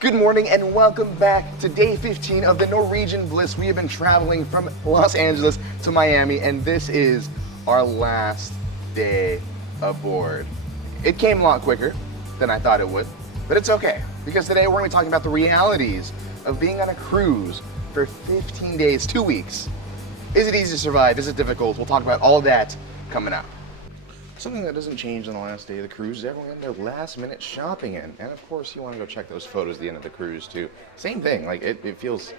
Good morning and welcome back to day 15 of the Norwegian Bliss. We have been traveling from Los Angeles to Miami, and this is our last day aboard. It came a lot quicker than I thought it would, but it's okay, because today we're going to be talking about the realities of being on a cruise for 15 days, 2 weeks. Is it easy to survive? Is it difficult? We'll talk about all that coming up. Something that doesn't change on the last day of the cruise is everyone in their last minute shopping in. And of course you want to go check those photos at the end of the cruise too. Same thing, like it feels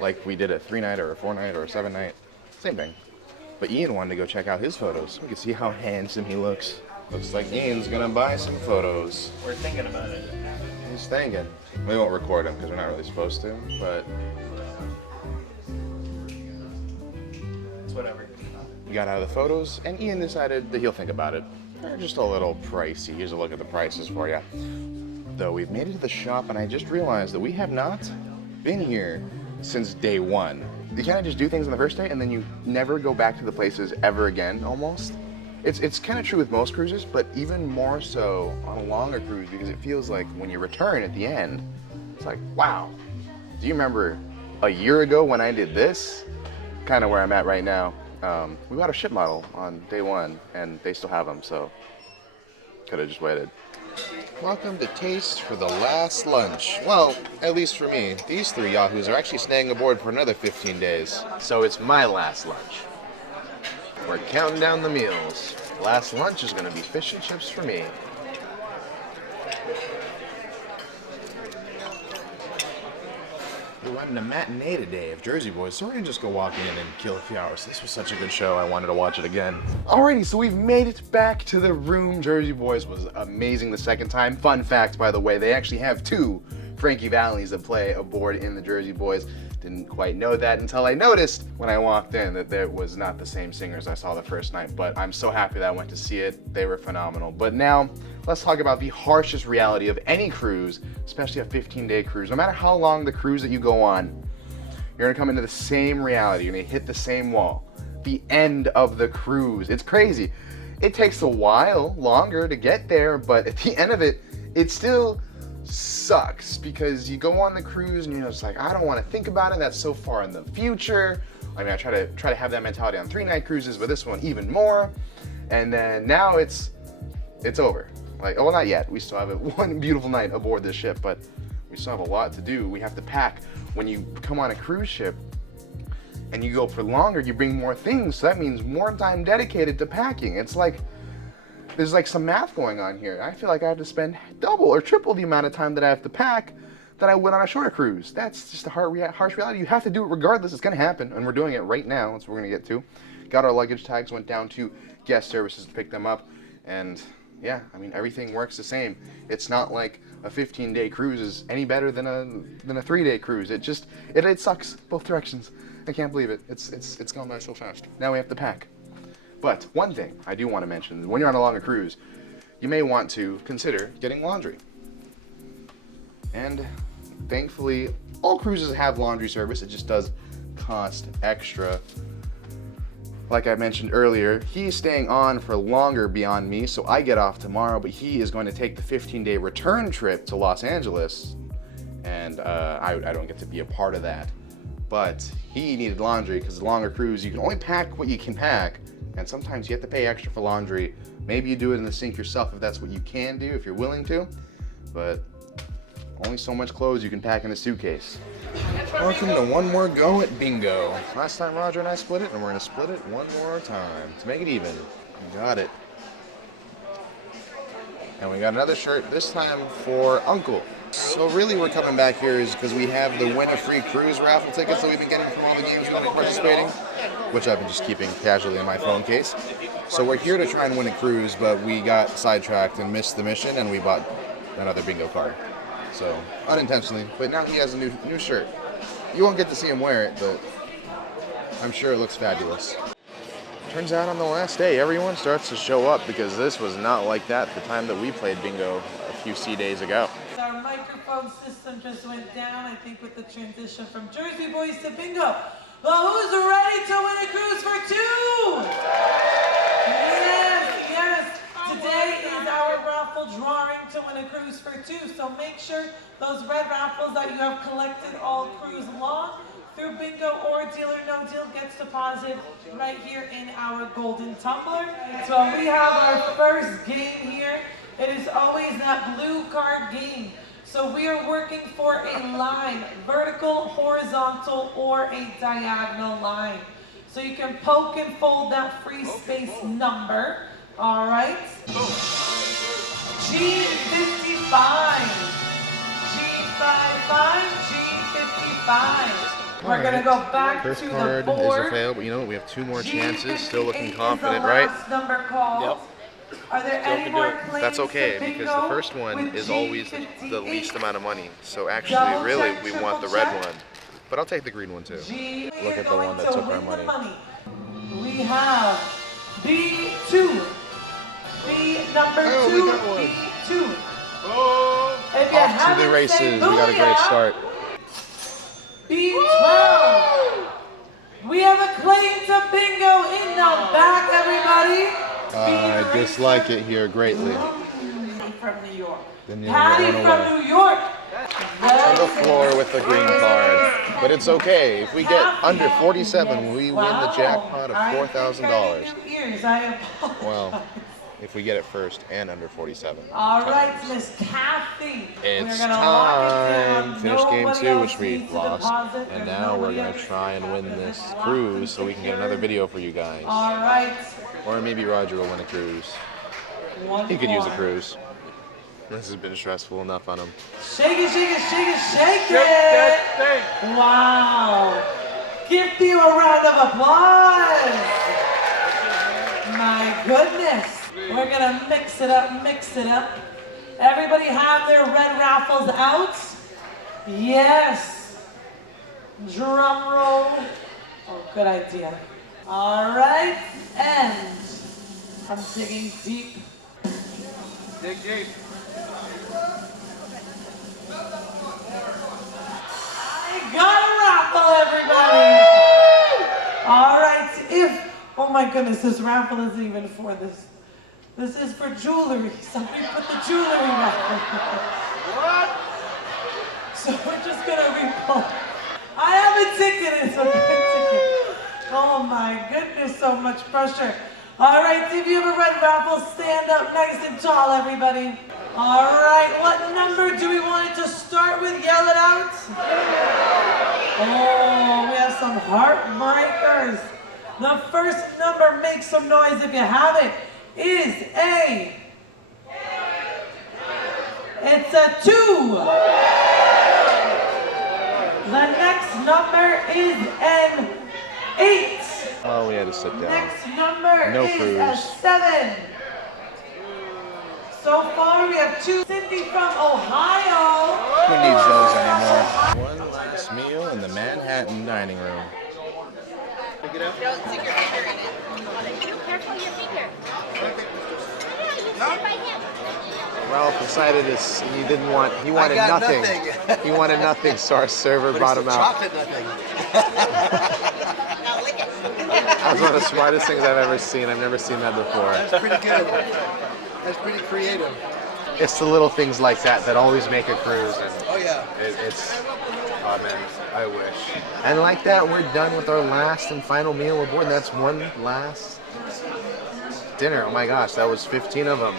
like we did a 3-night or a 4-night or a 7-night. Same thing. But Ian wanted to go check out his photos. We can see how handsome he looks. Looks like Ian's gonna buy some photos. We're thinking about it. He's thinking. We won't record him because we're not really supposed to, but It's whatever. we got out of the photos, and Ian decided that he'll think about it. They're just a little pricey. Here's a look at the prices for you. Though we've made it to the shop, and I just realized that we have not been here since day one. You kind of just do things on the first day, and then you never go back to the places ever again, almost. It's kind of true with most cruises, but even more so on a longer cruise, because it feels like when you return at the end, it's like, wow, do you remember a year ago when I did this? Kind of where I'm at right now. We got a ship model on day one, and they still have them, so could have just waited. Welcome to Taste for the Last Lunch. Well, at least for me. These three yahoos are actually staying aboard for another 15 days. So it's my last lunch. We're counting down the meals. Last lunch is going to be fish and chips for me. We're running a matinee today of Jersey Boys, so we're gonna just go walk in and kill a few hours. This was such a good show, I wanted to watch it again. Alrighty, so we've made it back to the room. Jersey Boys was amazing the second time. Fun fact, by the way, they actually have 2 Frankie Vallies that play aboard in the Jersey Boys. Didn't quite know that until I noticed when I walked in that there was not the same singers I saw the first night, but I'm so happy that I went to see it. They were phenomenal. But now, let's talk about the harshest reality of any cruise, especially a 15-day cruise. No matter how long the cruise that you go on, you're gonna come into the same reality. You're gonna hit the same wall. The end of the cruise. It's crazy. It takes a while longer to get there, but at the end of it, it still sucks because you go on the cruise and you're just like, I don't want to think about it. That's so far in the future. I mean, I try to have that mentality on 3-night cruises, but this one even more. And then now it's over. Like, well, not yet. We still have one beautiful night aboard this ship, but we still have a lot to do. We have to pack. When you come on a cruise ship and you go for longer, you bring more things. So that means more time dedicated to packing. It's like, there's like some math going on here. I feel like I have to spend double or triple the amount of time that I have to pack that I would on a shorter cruise. That's just a harsh reality. You have to do it regardless. It's going to happen, and we're doing it right now. That's what we're going to get to. Got our luggage tags, went down to guest services to pick them up, and yeah, I mean, everything works the same. It's not like a 15-day cruise is any better than a 3-day cruise. It sucks both directions. I can't believe it. It's gone by so fast. Now we have to pack. But one thing I do want to mention, when you're on a longer cruise, you may want to consider getting laundry. And thankfully, all cruises have laundry service. It just does cost extra. Like I mentioned earlier, he's staying on for longer beyond me, so I get off tomorrow, but he is going to take the 15-day return trip to Los Angeles, and I don't get to be a part of that. But he needed laundry because the longer cruise, you can only pack what you can pack, and sometimes you have to pay extra for laundry. Maybe you do it in the sink yourself if that's what you can do, if you're willing to, but only so much clothes you can pack in a suitcase. Welcome to one more go at bingo. Last time Roger and I split it, and we're gonna split it one more time to make it even. We got it. And we got another shirt, this time for Uncle. So really we're coming back here is because we have the win a free cruise raffle tickets that we've been getting from all the games we've been participating, which I've been just keeping casually in my phone case. So we're here to try and win a cruise, but we got sidetracked and missed the mission, and we bought another bingo card. So, unintentionally, but now he has a new shirt. You won't get to see him wear it, but I'm sure it looks fabulous. Turns out on the last day, everyone starts to show up because this was not like that the time that we played bingo a few days ago. Our microphone system just went down, I think, with the transition from Jersey Boys to bingo. Well, who's ready to win a cruise for 2? Yes. Today is our raffle drawing to win a cruise for two. So make sure those red raffles that you have collected all cruise long through bingo or Deal or No Deal gets deposited right here in our golden tumbler. So we have our first game here. It is always that blue card game. So we are working for a line, vertical, horizontal, or a diagonal line. So you can poke and fold that free space number. All right. G55. G55. G55. We're going to go back First to card the board. is a fail, but you know what? We have two more chances. Still looking G58 confident, is the right? last number called. Yep. Are there Still any can more do it. claims That's okay, to because bingo the first one with is always the G58? least amount of money. So actually, Double really, check, we triple want the red check. one. But I'll take the green one too. G, Look at the one that took our money. We have B2. B number Oh, we two. got one. B2. Oh! If you Off to the haven't races. said We got a great booyah, start. B12. We have a claim to bingo in the back, everybody. I dislike it here greatly. From New York. Then you Patty run from away. New York. On the floor with the green card. But it's okay. If we get under 47, we win the jackpot of $4,000. I apologize. Well, if we get it first and under 47. All right, Miss Kathy. It's We're gonna lock it time. down. Finish game Nobody two, else which we needs to lost. deposit. And There's now we're nobody going else to try and win needs to this deposit. cruise so we can get another video for you guys. All right. Or maybe Roger will win a cruise. One He could use a more. cruise. This has been stressful enough on him. Shake it, shake it, shake it, shake it. Wow. Give you a round of applause. My goodness. We're gonna mix it up, mix it up. Everybody have their red raffles out? Yes. Drum roll. Oh, good idea. All right, and I'm digging deep. Dig deep. I got a raffle, everybody. All right, oh my goodness, this raffle isn't even for this. This is for jewelry. Somebody put the jewelry raffle. What? So we're just gonna repost. I have a ticket, it's a good ticket. Oh my goodness, so much pressure. All right, if you have a red raffle, stand up nice and tall, everybody. All right, what number do we want it to start with? Yell it out. Oh, we have some heartbreakers. The first number, make some noise if you have it, is it's a 2. The next number is an 8. Oh, we had to sit down. Next number No is cruise. a 7. So far we have 2. Cindy from Ohio. Who needs those anymore? One last meal in the Manhattan dining room. Pick it up. Don't stick your finger in it. Careful your finger. Yeah, you sit by hand. Ralph decided he wanted got nothing. nothing. He wanted nothing, so our server But brought it's him the out. chocolate nothing. Now lick it. That was one of the smartest things I've ever seen. I've never seen that before. That's pretty good. That's pretty creative. It's the little things like that that always make a cruise, and Oh yeah. it's oh man, I wish. And like that, we're done with our last and final meal aboard. That's one last dinner. Oh my gosh, that was 15 of them.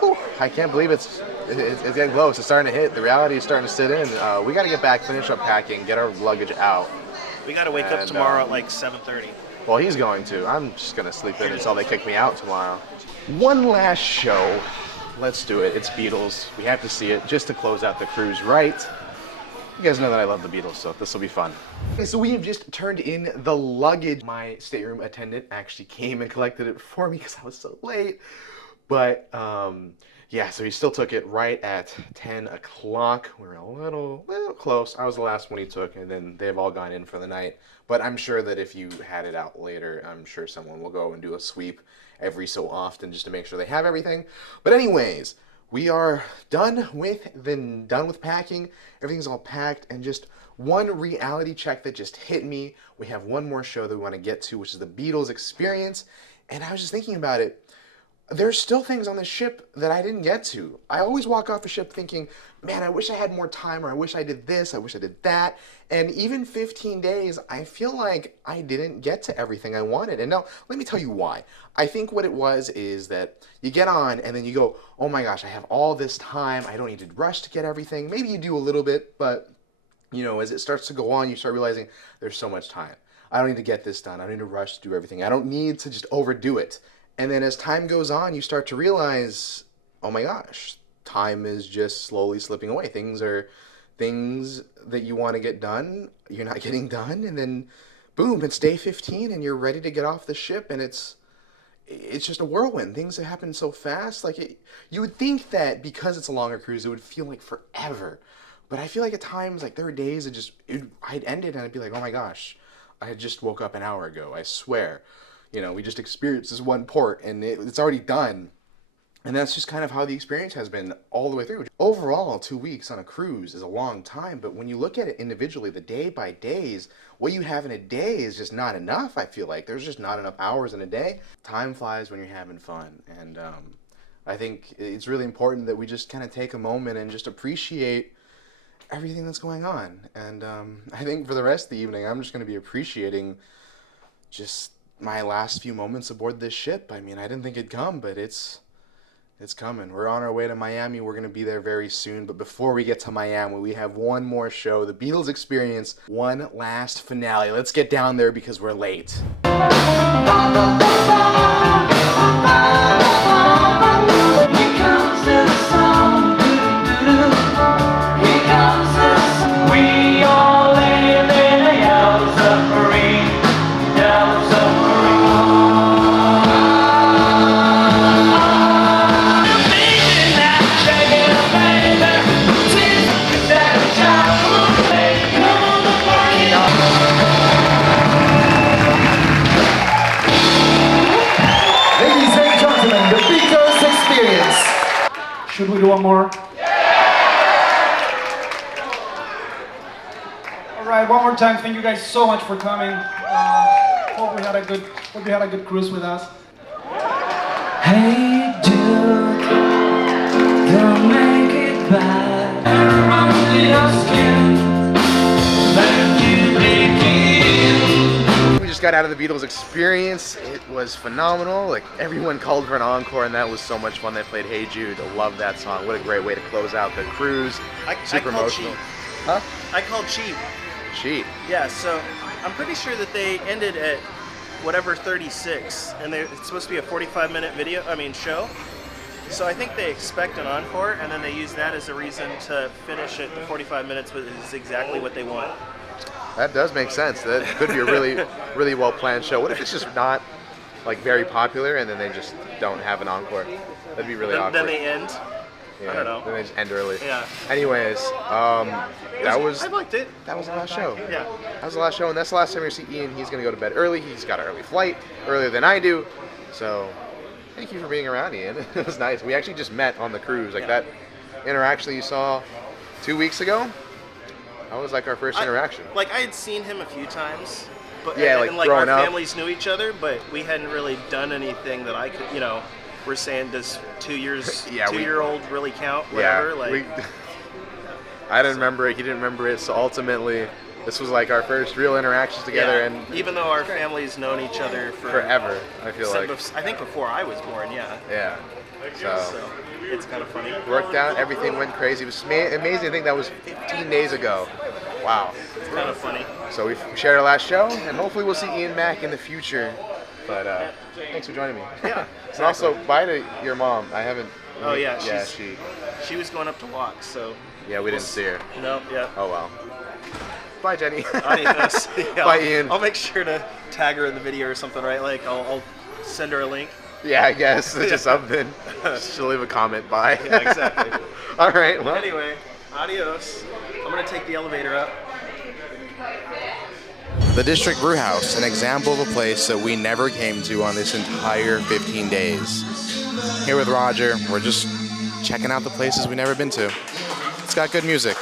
Whew, I can't believe it's getting close. It's starting to hit. The reality is starting to sit in. We got to get back, finish up packing, get our luggage out. We gotta wake up And, tomorrow at like 7:30. Well, he's going to. I'm just going to sleep in until they kick me out tomorrow. One last show. Let's do it. It's Beatles. We have to see it just to close out the cruise right. You guys know that I love the Beatles, so this will be fun. Okay, so we have just turned in the luggage. My stateroom attendant actually came and collected it for me because I was so late. But yeah, so he still took it right at 10 o'clock. We were a little close. I was the last one he took, and then they've all gone in for the night. But I'm sure that if you had it out later, I'm sure someone will go and do a sweep every so often just to make sure they have everything. But anyways, we are done with packing. Everything's all packed, and just one reality check that just hit me. We have one more show that we want to get to, which is the Beatles Experience. And I was just thinking about it. there's still things on the ship that I didn't get to. I always walk off a ship thinking, man, I wish I had more time, or I wish I did this, I wish I did that. And even 15 days, I feel like I didn't get to everything I wanted. And now, let me tell you why. I think what it was is that you get on and then you go, oh my gosh, I have all this time, I don't need to rush to get everything. Maybe you do a little bit, but you know, as it starts to go on, you start realizing there's so much time. I don't need to get this done. I don't need to rush to do everything. I don't need to just overdo it. And then as time goes on, you start to realize, oh my gosh, time is just slowly slipping away. Things that you want to get done, you're not getting done. And then boom, it's day 15 and you're ready to get off the ship, and it's just a whirlwind. Things that happen so fast. You would think that because it's a longer cruise, it would feel like forever. But I feel like at times, like there were days I'd end it and I'd be like, oh my gosh, I had just woke up an hour ago, I swear. You know, we just experienced this one port and it's already done. And that's just kind of how the experience has been all the way through. Overall, 2 weeks on a cruise is a long time, but when you look at it individually, the day by days, what you have in a day is just not enough, I feel like. There's just not enough hours in a day. Time flies when you're having fun. And I think it's really important that we just kind of take a moment and just appreciate everything that's going on. And I think for the rest of the evening, I'm just going to be appreciating just my last few moments aboard this ship. I mean, I didn't think it'd come, but it's coming. We're on our way to Miami. We're going to be there very soon. But before we get to Miami, we have one more show, the Beatles Experience, one last finale. Let's get down there because we're late. We all live in a yellow submarine, yellow submarine. Amazing that shaking baby, since that child come on the party. Ladies and gentlemen, the Beatles Experience. Should we do one more? Alright, one more time. Thank you guys so much for coming. Hope we had a good cruise with us. Hey dude, don't make it bad. Under your skin, let you begin. We just got out of the Beatles Experience. It was phenomenal. Like, everyone called for an encore, and that was so much fun. They played Hey Jude. I love that song. What a great way to close out the cruise. Super emotional. Huh? I called cheap. Cheap. Yeah, so I'm pretty sure that they ended at whatever 36, and it's supposed to be a 45-minute show. So I think they expect an encore, and then they use that as a reason to finish it. The 45 minutes is exactly what they want. That does make sense. That could be a really, really well-planned show. What if it's just not, like, very popular, and then they just don't have an encore? That'd be really awkward. Then they end. Yeah, I don't know. Then they just end early. Yeah. Anyways, I liked it. That was the last show. Yeah. That was the last show, and that's the last time we see Ian. He's gonna go to bed early. He's got an early flight, earlier than I do. So, thank you for being around, Ian. It was nice. We actually just met on the cruise. Like, that interaction you saw 2 weeks ago, that was like our first interaction. I had seen him a few times, but yeah, and our growing up. families knew each other, but we hadn't really done anything that I could, we're saying, does 2 years, Yeah, two-year-old really count? Whatever. I didn't remember it. He didn't remember it. So ultimately, this was like our first real interactions together. Yeah, and even though our families known each other forever, I feel like. I think before I was born. Yeah. Yeah. So it's kind of funny. Worked out. Everything went crazy. It was amazing. I think that was 15 days ago. Wow. It's kind of funny. So we shared our last show, and hopefully we'll see Ian back in the future. But thanks for joining me. Yeah. And also, bye to your mom. I haven't. Oh yeah. Yeah, she was going up to walk, so. Yeah, we didn't see her. No. Yeah. Oh well. Bye, Jenny. Adios. Yeah, Bye, Ian. I'll make sure to tag her in the video or something, right? Like I'll send her a link. Yeah, I guess. Just something. She'll leave a comment. Bye. Yeah, exactly. All right. Well. Anyway, adios. I'm gonna take the elevator up. The District Brewhouse, an example of a place that we never came to on this entire 15 days. Here with Roger, we're just checking out the places we've never been to. It's got good music.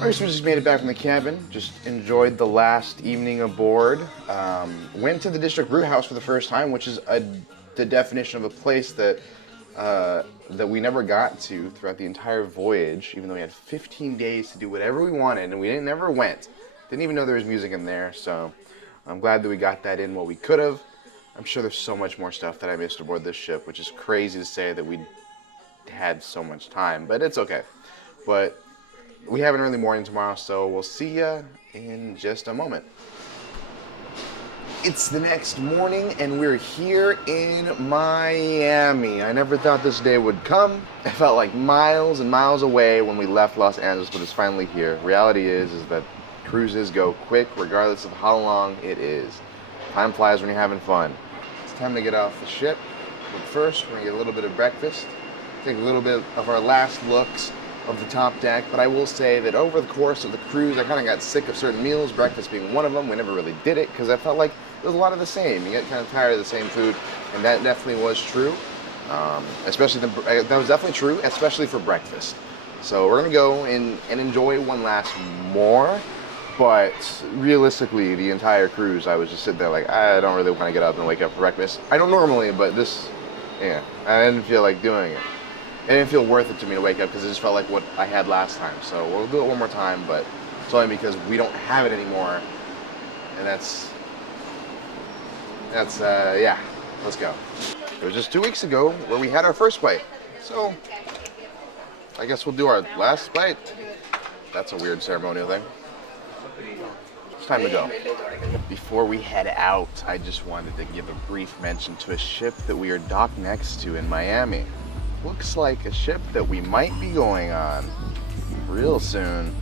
We're first, we just made it back from the cabin. Just enjoyed the last evening aboard. Went to the District Brewhouse for the first time, which is the definition of a place that that we never got to throughout the entire voyage, even though we had 15 days to do whatever we wanted, and we never went. Didn't even know there was music in there, so I'm glad that we got that in while we could have. I'm sure there's so much more stuff that I missed aboard this ship, which is crazy to say that we had so much time, but it's okay. But we have an early morning tomorrow, so we'll see ya in just a moment. It's the next morning, and we're here in Miami. I never thought this day would come. I felt like miles and miles away when we left Los Angeles, but it's finally here. Reality is that cruises go quick, regardless of how long it is. Time flies when you're having fun. It's time to get off the ship, but first, we're gonna get a little bit of breakfast, take a little bit of our last looks of the top deck, but I will say that over the course of the cruise, I kind of got sick of certain meals, breakfast being one of them. We never really did it because I felt like it was a lot of the same. You get kind of tired of the same food, and that definitely was true. That was definitely true, especially for breakfast. So we're gonna go and enjoy one last more, but realistically, the entire cruise, I was just sitting there like, I don't really want to get up and wake up for breakfast. I don't normally, but this, yeah, I didn't feel like doing it. It didn't feel worth it to me to wake up because it just felt like what I had last time. So we'll do it one more time, but it's only because we don't have it anymore. And yeah, let's go. It was just 2 weeks ago where we had our first flight. So I guess we'll do our last flight. That's a weird ceremonial thing. It's time to go. Before we head out, I just wanted to give a brief mention to a ship that we are docked next to in Miami. Looks like a ship that we might be going on real soon.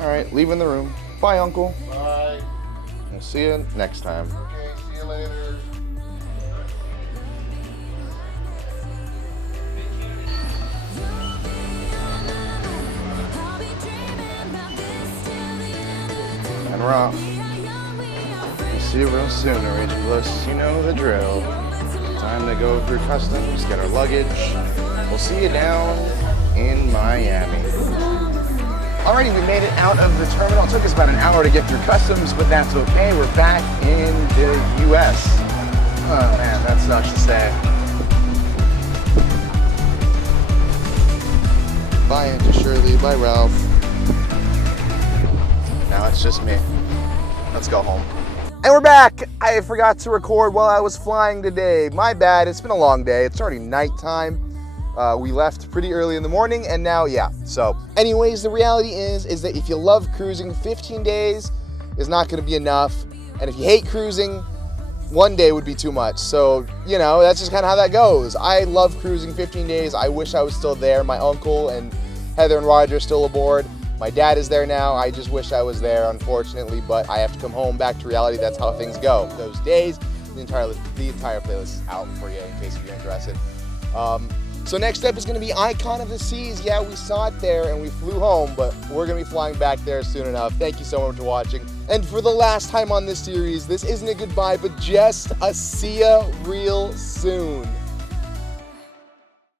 All right, leaving the room. Bye, Uncle. Bye. We'll see you next time. Okay, see you later. And we're off. We'll see you real soon, Norwegian Bliss. You know the drill. Time to go through customs, get our luggage. We'll see you down in Miami. Alrighty, we made it out of the terminal. It took us about an hour to get through customs, but that's okay. We're back in the US. Oh man, that sucks to say. Bye, Auntie Shirley. Bye, Ralph. Now it's just me. Let's go home. And we're back! I forgot to record while I was flying today. My bad, it's been a long day. It's already nighttime. We left pretty early in the morning, and now, yeah. So, anyways, the reality is that if you love cruising, 15 days is not gonna be enough. And if you hate cruising, 1 day would be too much. So, you know, that's just kind of how that goes. I love cruising 15 days. I wish I was still there. My uncle and Heather and Roger are still aboard. My dad is there now. I just wish I was there, unfortunately, but I have to come home back to reality. That's how things go. Those days, the entire playlist is out for you in case you're interested. So next up is going to be Icon of the Seas. Yeah, we saw it there and we flew home, but we're going to be flying back there soon enough. Thank you so much for watching. And for the last time on this series, this isn't a goodbye, but just a Cya Real Soon.